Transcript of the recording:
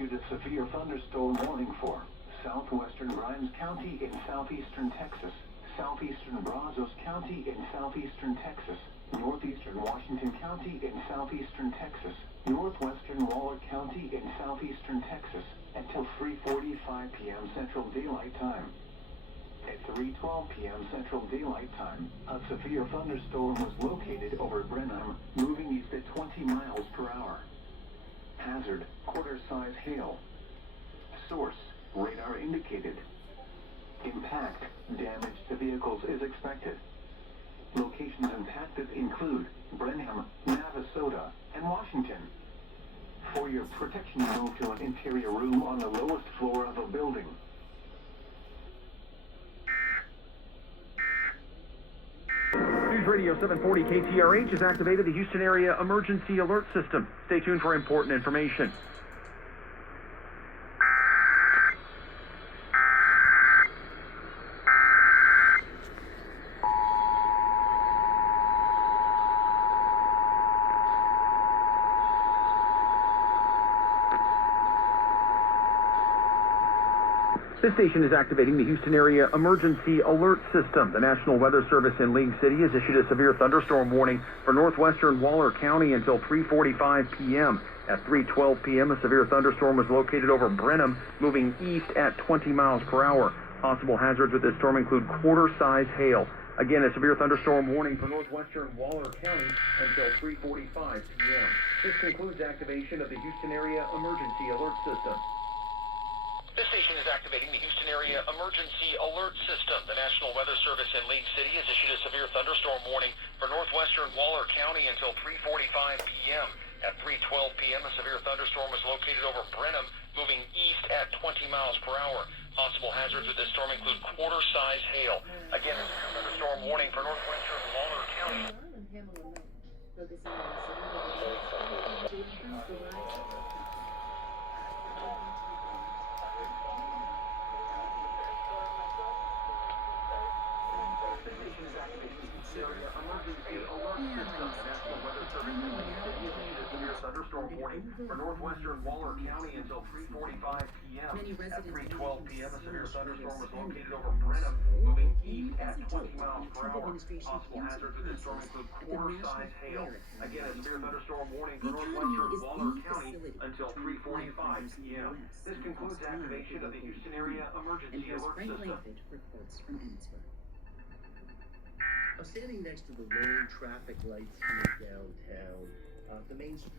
issued a severe thunderstorm warning for southwestern Grimes County in southeastern Texas, southeastern Brazos County in southeastern Texas, northeastern Washington County in southeastern Texas, northwestern Waller County in southeastern Texas, until 3:45 p.m. Central Daylight Time. At 3:12 p.m. Central Daylight Time, a severe thunderstorm was located over Brenham, moving east at 20 miles per hour. Hazard, quarter-size hail. Source, radar indicated. Impact, damage to vehicles is expected. Locations impacted include Brenham, Navasota, and Washington. For your protection, move to an interior room on the lowest floor of a building. News Radio 740 KTRH has activated the Houston Area Emergency Alert System. Stay tuned for important information. This station is activating the Houston Area Emergency Alert System. The National Weather Service in League City has issued a severe thunderstorm warning for northwestern Waller County until 3:45 p.m. At 3:12 p.m., a severe thunderstorm was located over Brenham, moving east at 20 miles per hour. Possible hazards with this storm include quarter-size hail. Again, a severe thunderstorm warning for northwestern Waller County until 3:45 p.m. This concludes activation of the Houston Area Emergency Alert System. This station is activating the Houston Area Emergency Alert System. The National Weather Service in League City has issued a severe thunderstorm warning for northwestern Waller County until 3:45 p.m. At 3:12 p.m., a severe thunderstorm was located over Brenham, moving east at 20 miles per hour. Possible hazards with this storm include quarter-size hail. Again, a severe thunderstorm warning for northwestern Waller County. Area Emergency Alert System. The National Weather Service in League City has issued a severe thunderstorm warning for northwestern Waller County until 3:45 p.m. At 3:12 p.m., a severe thunderstorm was located over Brenham, moving east at 20 miles per hour. Possible hazards with this storm include quarter-size hail. Again, a severe thunderstorm warning for northwestern Waller County until 3:45 p.m. This concludes activation of the Houston Area Emergency Alert System. I'm standing next to the lone traffic lights here downtown. The main street.